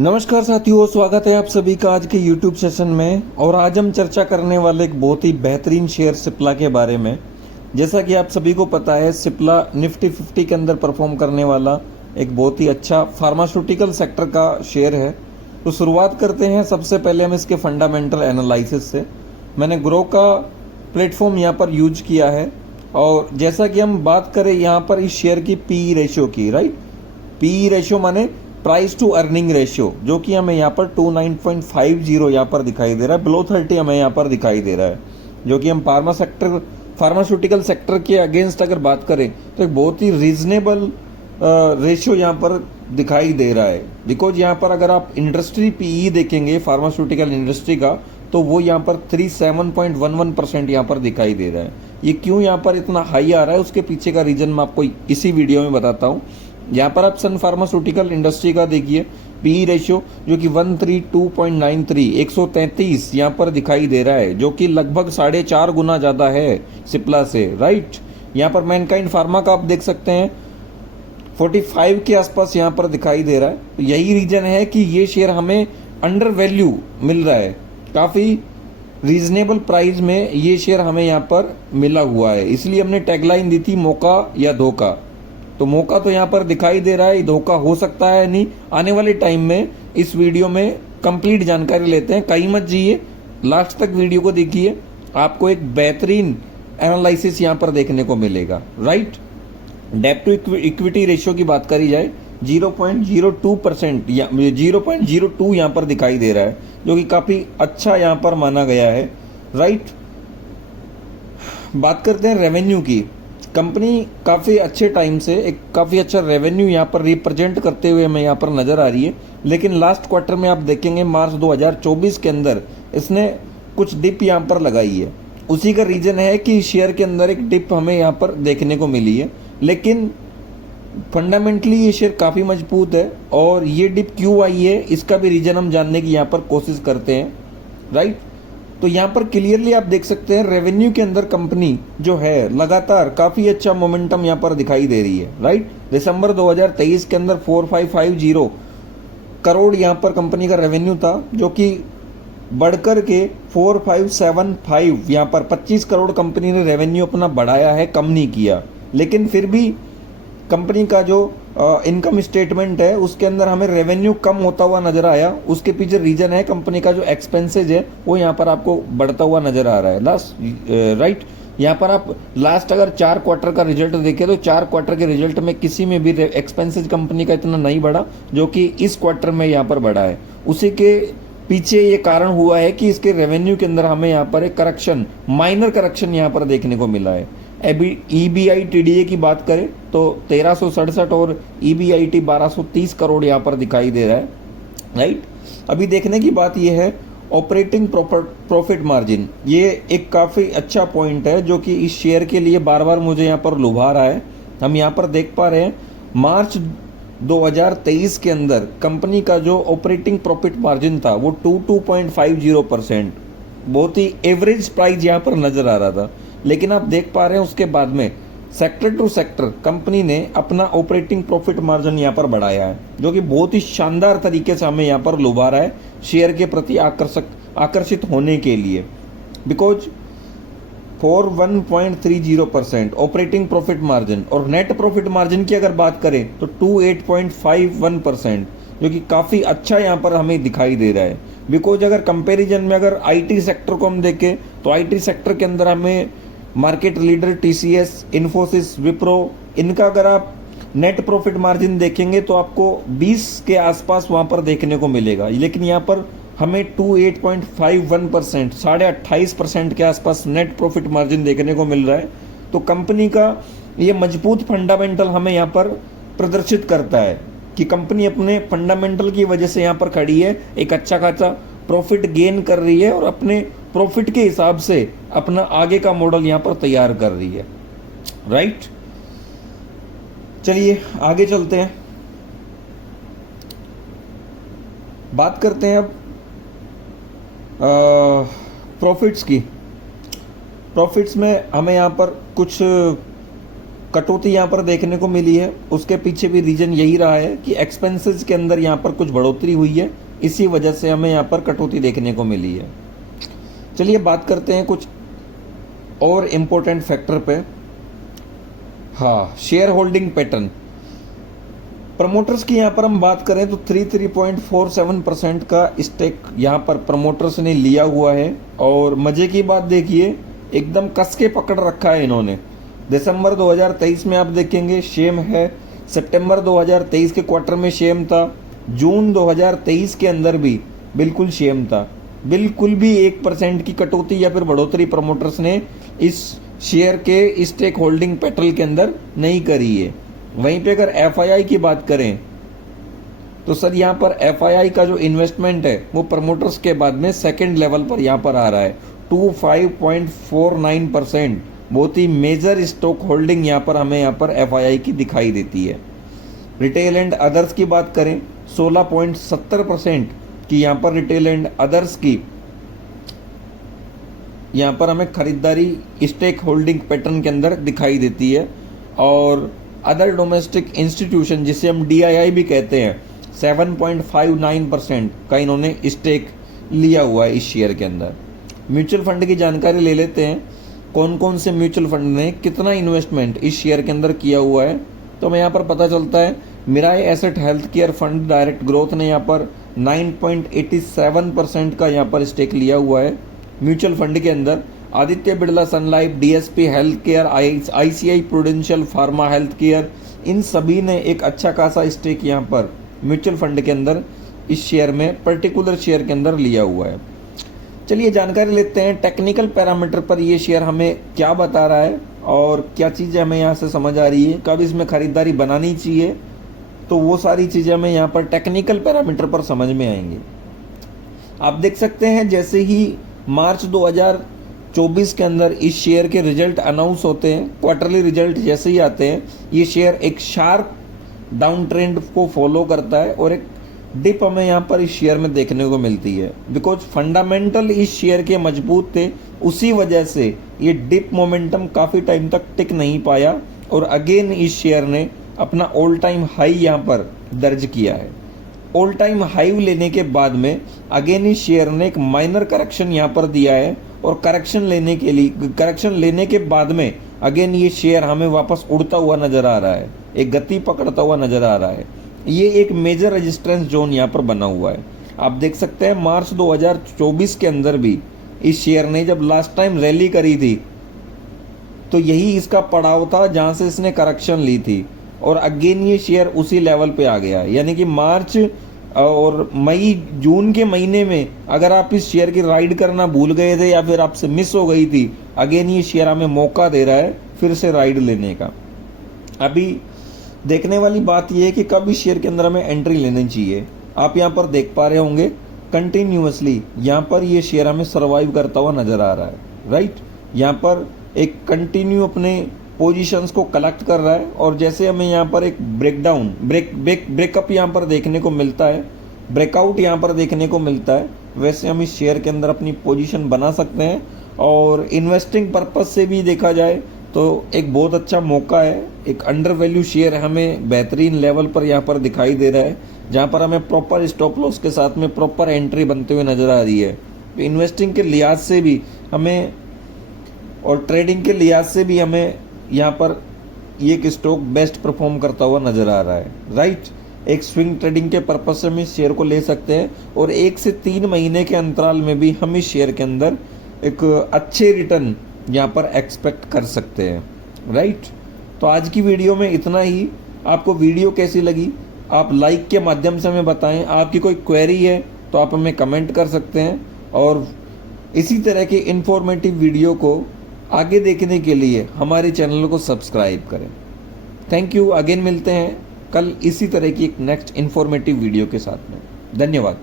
नमस्कार साथियों, स्वागत है आप सभी का आज के YouTube सेशन में। और आज हम चर्चा करने वाले एक बहुत ही बेहतरीन शेयर सिप्ला के बारे में। जैसा कि आप सभी को पता है, सिप्ला निफ्टी 50 के अंदर परफॉर्म करने वाला एक बहुत ही अच्छा फार्मास्यूटिकल सेक्टर का शेयर है। तो शुरुआत करते हैं। सबसे पहले हम इसके फंडामेंटल एनालिसिस से। मैंने ग्रो का प्लेटफॉर्म यहाँ पर यूज किया है, और जैसा कि हम बात करें यहाँ पर इस शेयर की पी रेशियो की, राइट। पी रेशियो माने प्राइस टू अर्निंग रेशियो, जो कि हमें यहाँ पर 29.50 यहाँ पर दिखाई दे रहा है। बिलो 30 हमें यहाँ पर दिखाई दे रहा है, जो कि हम फार्मास्यूटिकल सेक्टर के अगेंस्ट अगर बात करें तो एक बहुत ही रीजनेबल रेशियो यहाँ पर दिखाई दे रहा है। बिकॉज यहाँ पर अगर आप इंडस्ट्री पीई देखेंगे फार्मास्यूटिकल इंडस्ट्री का, तो वो यहाँ पर 37.11% यहाँ पर दिखाई दे रहा है। ये क्यों यहाँ पर इतना हाई आ रहा है, उसके पीछे का रीजन मैं आपको इसी वीडियो में बताता हूँ। यहाँ पर आप सन फार्मास्यूटिकल इंडस्ट्री का देखिए पीई रेशियो, जो कि 132.93 133 यहाँ पर दिखाई दे रहा है, जो कि लगभग 4.5 गुना ज्यादा है सिप्ला से, राइट। यहाँ पर मैनकाइंड फार्मा का आप देख सकते हैं 45 के आसपास यहाँ पर दिखाई दे रहा है। तो यही रीजन है कि ये शेयर हमें अंडर वैल्यू मिल रहा है। काफी रीजनेबल प्राइस में ये शेयर हमें यहाँ पर मिला हुआ है, इसलिए हमने टैगलाइन दी थी मौका या धोखा। तो मौका तो यहाँ पर दिखाई दे रहा है, धोखा हो सकता है नहीं। आने वाले टाइम में इस वीडियो में कंप्लीट जानकारी लेते हैं। कहीं मत जाइए, लास्ट तक वीडियो को देखिए, आपको एक बेहतरीन एनालिसिस यहाँ पर देखने को मिलेगा, राइट। डेब्ट टू इक्विटी रेशियो की बात करी जाए 0.02% या 0.02 यहाँ पर दिखाई दे रहा है, जो कि काफी अच्छा यहाँ पर माना गया है, राइट। बात करते हैं रेवेन्यू की। कंपनी काफी अच्छे टाइम से एक काफी अच्छा रेवेन्यू यहाँ पर रिप्रेजेंट करते हुए हमें यहाँ पर नजर आ रही है। लेकिन लास्ट क्वार्टर में आप देखेंगे मार्च 2024 के अंदर इसने कुछ डिप यहाँ पर लगाई है। उसी का रीजन है कि शेयर के अंदर एक डिप हमें यहाँ पर देखने को मिली है, लेकिन फंडामेंटली ये शेयर काफी मजबूत है। और ये डिप क्यों आई है, इसका भी रीजन हम जानने की यहाँ पर कोशिश करते हैं, राइट। तो यहाँ पर क्लियरली आप देख सकते हैं रेवेन्यू के अंदर कंपनी जो है लगातार काफी अच्छा मोमेंटम यहाँ पर दिखाई दे रही है, राइट। दिसंबर 2023 के अंदर 4550 करोड़ यहाँ पर कंपनी का रेवेन्यू था, जो कि बढ़कर के 4575 यहाँ पर 25 करोड़ कंपनी ने रेवेन्यू अपना बढ़ाया है, कम नहीं किया। लेकिन फिर भी कंपनी का जो इनकम स्टेटमेंट है उसके अंदर हमें रेवेन्यू कम होता हुआ नजर आया। उसके पीछे रीजन है कंपनी का जो एक्सपेंसेज है वो यहाँ पर आपको बढ़ता हुआ नजर आ रहा है, राइट। यहाँ पर आप लास्ट अगर 4 क्वार्टर का रिजल्ट देखें तो 4 क्वार्टर के रिजल्ट में किसी में भी एक्सपेंसेज कंपनी का इतना नहीं बढ़ा, जो कि इस क्वार्टर में यहाँ पर बढ़ा है। उसी के पीछे ये कारण हुआ है कि इसके रेवेन्यू के अंदर हमें यहाँ पर एक करेक्शन, माइनर करेक्शन यहाँ पर देखने को मिला है। EBITDA की बात करें तो 1367 और EBIT 1230 करोड़ यहाँ पर दिखाई दे रहा है, राइट। अभी देखने की बात यह है ऑपरेटिंग प्रॉफिट मार्जिन। ये एक काफी अच्छा पॉइंट है, जो कि इस शेयर के लिए बार बार मुझे यहाँ पर लुभा रहा है। हम यहाँ पर देख पा रहे हैं मार्च 2023 के अंदर कंपनी का जो ऑपरेटिंग प्रॉफिट मार्जिन था वो 22.50%, बहुत ही एवरेज प्राइस यहाँ पर नजर आ रहा था। लेकिन आप देख पा रहे हैं उसके बाद में सेक्टर टू सेक्टर कंपनी ने अपना ऑपरेटिंग प्रॉफिट मार्जिन यहाँ पर बढ़ाया है, जो कि बहुत ही शानदार तरीके से हमें यहाँ पर लुभा रहा है शेयर के प्रति आकर्षित होने के लिए। बिकॉज 41.30% ऑपरेटिंग प्रॉफिट मार्जिन, और नेट प्रॉफिट मार्जिन की अगर बात करें तो 28.51%, जो कि काफी अच्छा यहाँ पर हमें दिखाई दे रहा है। बिकॉज अगर कंपैरिजन में अगर आईटी सेक्टर को हम देखें तो आईटी सेक्टर के अंदर हमें market leader TCS, Infosys, Wipro, इनका अगर आप नेट प्रॉफिट मार्जिन देखेंगे तो आपको 20 के आसपास वहां पर देखने को मिलेगा। लेकिन यहाँ पर हमें 28.51%, 28.5% के आसपास नेट प्रॉफिट मार्जिन देखने को मिल रहा है। तो कंपनी का ये मजबूत फंडामेंटल हमें यहाँ पर प्रदर्शित करता है कि कंपनी अपने फंडामेंटल की वजह से यहाँ पर खड़ी है, एक अच्छा खासा प्रॉफिट गेन कर रही है और अपने प्रॉफिट के हिसाब से अपना आगे का मॉडल यहाँ पर तैयार कर रही है, राइट। चलिए आगे चलते हैं, बात करते हैं अब प्रॉफिट्स की। प्रॉफिट्स में हमें यहाँ पर कुछ कटौती यहाँ पर देखने को मिली है, उसके पीछे भी रीजन यही रहा है कि एक्सपेंसेस के अंदर यहाँ पर कुछ बढ़ोतरी हुई है, इसी वजह से हमें यहाँ पर कटौती देखने को मिली है। चलिए बात करते हैं कुछ और इम्पोर्टेंट फैक्टर पे। हाँ, शेयर होल्डिंग पैटर्न। प्रमोटर्स की यहाँ पर हम बात करें तो 3.47% का स्टेक यहाँ पर प्रमोटर्स ने लिया हुआ है। और मजे की बात देखिए, एकदम कस के पकड़ रखा है इन्होंने। दिसंबर 2023 में आप देखेंगे शेम है, सितंबर 2023 के क्वार्टर में शेम था, जून 2023 के अंदर भी बिल्कुल शेम था। बिल्कुल भी 1% की कटौती या फिर बढ़ोतरी प्रमोटर्स ने इस शेयर के स्टेक होल्डिंग पैटर्न के अंदर नहीं करी है। वहीं पे अगर FII की बात करें तो सर यहाँ पर FII का जो इन्वेस्टमेंट है वो प्रमोटर्स के बाद में सेकंड लेवल पर यहाँ पर आ रहा है 25.49%। बहुत ही मेजर स्टॉक होल्डिंग यहाँ पर हमें यहाँ पर FII की दिखाई देती है। रिटेल एंड अदर्स की बात करें 16.70% की यहाँ पर रिटेल एंड अदर्स की यहाँ पर हमें खरीदारी स्टेक होल्डिंग पैटर्न के अंदर दिखाई देती है। और अदर डोमेस्टिक इंस्टीट्यूशन जिसे हम DII भी कहते हैं 7.59% का इन्होंने स्टेक लिया हुआ है इस शेयर के अंदर। म्यूचुअल फंड की जानकारी ले लेते हैं, कौन कौन से म्यूचुअल फंड ने कितना इन्वेस्टमेंट इस शेयर के अंदर किया हुआ है। तो हमें यहाँ पर पता चलता है Mirae asset health care fund direct growth ने यहाँ पर 9.87% का यहाँ पर स्टेक लिया हुआ है म्यूचुअल फंड के अंदर। Aditya Birla Sun Life, DSP health care, ICI Prudential pharma health care, इन सभी ने एक अच्छा खासा स्टेक यहाँ पर म्यूचुअल फंड के अंदर इस शेयर में पर्टिकुलर शेयर के अंदर लिया हुआ है। चलिए जानकारी लेते हैं टेक्निकल पैरामीटर पर ये शेयर हमें क्या बता रहा है और क्या चीज़ें हमें यहाँ से समझ आ रही है, कब इसमें खरीदारी बनानी चाहिए। तो वो सारी चीज़ें हमें यहाँ पर टेक्निकल पैरामीटर पर समझ में आएंगी। आप देख सकते हैं जैसे ही मार्च 2024 के अंदर इस शेयर के रिजल्ट अनाउंस होते हैं, क्वार्टरली रिजल्ट जैसे ही आते हैं, ये शेयर एक शार्प डाउन ट्रेंड को फॉलो करता है और एक डिप हमें यहाँ पर इस शेयर में देखने को मिलती है। बिकॉज फंडामेंटल इस शेयर के मजबूत थे, उसी वजह से ये डिप मोमेंटम काफ़ी टाइम तक टिक नहीं पाया और अगेन इस शेयर ने अपना ऑल टाइम हाई यहाँ पर दर्ज किया है। ऑल टाइम हाई लेने के बाद में अगेन इस शेयर ने एक माइनर करेक्शन यहाँ पर दिया है और करेक्शन लेने के बाद में अगेन ये शेयर हमें वापस उड़ता हुआ नजर आ रहा है, एक गति पकड़ता हुआ नजर आ रहा है। ये एक मेजर रेजिस्टेंस जोन यहाँ पर बना हुआ है। आप देख सकते हैं मार्च 2024 के अंदर भी इस शेयर ने जब लास्ट टाइम रैली करी थी तो यही इसका पड़ाव था जहां से इसने करेक्शन ली थी और अगेन ये शेयर उसी लेवल पे आ गया। यानी कि मार्च और मई जून के महीने में अगर आप इस शेयर की राइड करना भूल गए थे या फिर आपसे मिस हो गई थी, अगेन ये शेयर हमें मौका दे रहा है फिर से राइड लेने का। अभी देखने वाली बात यह है कि कब इस शेयर के अंदर हमें एंट्री लेनी चाहिए। आप यहाँ पर देख पा रहे होंगे कंटिन्यूअसली यहाँ पर ये शेयर हमें सर्वाइव करता हुआ नजर आ रहा है, राइट। यहाँ पर एक कंटिन्यू अपने पोजीशंस को कलेक्ट कर रहा है और जैसे हमें यहाँ पर एक ब्रेकअप यहाँ पर देखने को मिलता है, ब्रेकआउट यहाँ पर देखने को मिलता है, वैसे हम इस शेयर के अंदर अपनी पोजीशन बना सकते हैं। और इन्वेस्टिंग पर्पज से भी देखा जाए तो एक बहुत अच्छा मौका है। एक अंडर वैल्यू शेयर हमें बेहतरीन लेवल पर यहाँ पर दिखाई दे रहा है जहाँ पर हमें प्रॉपर स्टॉप लॉस के साथ में प्रॉपर एंट्री बनते हुए नजर आ रही है। तो इन्वेस्टिंग के लिहाज से भी हमें और ट्रेडिंग के लिहाज से भी हमें यहाँ पर ये एक स्टॉक बेस्ट परफॉर्म करता हुआ नजर आ रहा है, राइट। एक स्विंग ट्रेडिंग के पर्पज से हम इस शेयर को ले सकते हैं और 1 से 3 महीने के अंतराल में भी हम इस शेयर के अंदर एक अच्छे रिटर्न यहाँ पर एक्सपेक्ट कर सकते हैं, राइट। तो आज की वीडियो में इतना ही। आपको वीडियो कैसी लगी आप लाइक के माध्यम से हमें बताएं। आपकी कोई क्वेरी है तो आप हमें कमेंट कर सकते हैं और इसी तरह के इंफॉर्मेटिव वीडियो को आगे देखने के लिए हमारे चैनल को सब्सक्राइब करें। Thank you. अगेन मिलते हैं कल इसी तरह की एक नेक्स्ट इंफॉर्मेटिव वीडियो के साथ में। धन्यवाद।